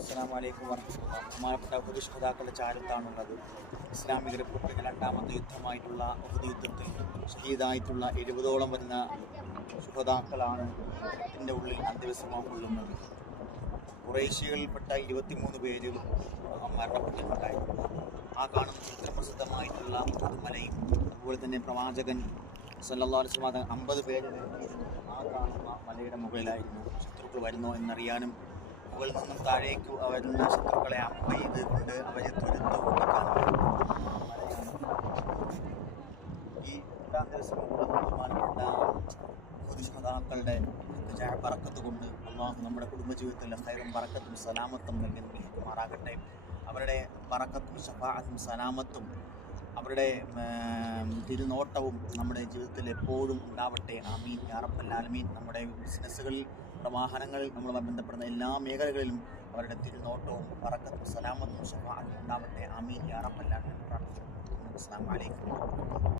അസ്സലാമു അലൈക്കും വറഹ്മത്തുള്ളാഹി. ബഹുമാനപ്പെട്ട ഉഹദ് ശുഹദാക്കളുടെ ചാരത്താണുള്ളത്. ഇസ്ലാമിക റിപ്പബ്ലിക്കിന്റെ രണ്ടാമത്തെ യുദ്ധമായിട്ടുള്ള ഉഹദ് യുദ്ധത്തിൽ ഷഹീദായിട്ടുള്ള 70ഓളം വരുന്ന ശുഹദാക്കളാണ് ഇതിൻ്റെ ഉള്ളിൽ അന്ത്യവിശ്രമം കൊള്ളുന്നത്. ഖുറൈശികളിൽപ്പെട്ട 23 പേര് മരണപ്പെട്ടിട്ടുണ്ടായിരുന്നു. ആ കാണുന്ന ചരിത്രപ്രസിദ്ധമായിട്ടുള്ള ഉഹദ് മലയും അതുപോലെ തന്നെ പ്രവാചകൻ സല്ലല്ലാഹു അലൈഹി വസല്ലം 50 പേര് ആ കാണുന്ന മലയുടെ മുകളിലായിരുന്നു. ശത്രുക്കൾ വരുന്നോ എന്നറിയാനും മുകളിൽ നിന്നും താഴേക്ക് വരുന്ന ശത്രുക്കളെ അമ്പ ചെയ്ത് കൊണ്ട് അവരെ തുരത്ത് ഓടിക്കാനും മലയാണ്. ഈ രണ്ടാം ദിവസം ബഹുമാനപ്പെട്ട ശുഹദാക്കളുടെ ബറക്കത്ത് കൊണ്ട് അള്ളാഹു നമ്മുടെ കുടുംബജീവിതത്തിൽ ഹൈറും ബറക്കത്തും സലാമത്തും നൽകി അനുഗ്രഹിക്കുമാറാകട്ടെ. അവരുടെ ബറക്കത്തും ശഫാഅത്തും സലാമത്തും അവരുടെ തിരുനോട്ടവും നമ്മുടെ ജീവിതത്തിൽ എപ്പോഴും ഉണ്ടാവട്ടെ. ആമീൻ യാ റബ്ബൽ ആലമീൻ. നമ്മുടെ ബിസിനസ്സുകളിൽ, വാഹനങ്ങളിൽ നമ്മൾ ബന്ധപ്പെടുന്ന എല്ലാ മേഖലകളിലും അവരുടെ തിരുനോട്ടവും ബറക്കത്തും സലാമത്തും ശഫാഅത്തും ഉണ്ടാവട്ടെ. ആമീൻ യാ റബ്ബൽ ആലമീൻ. അസ്സലാമു അലൈക്കും.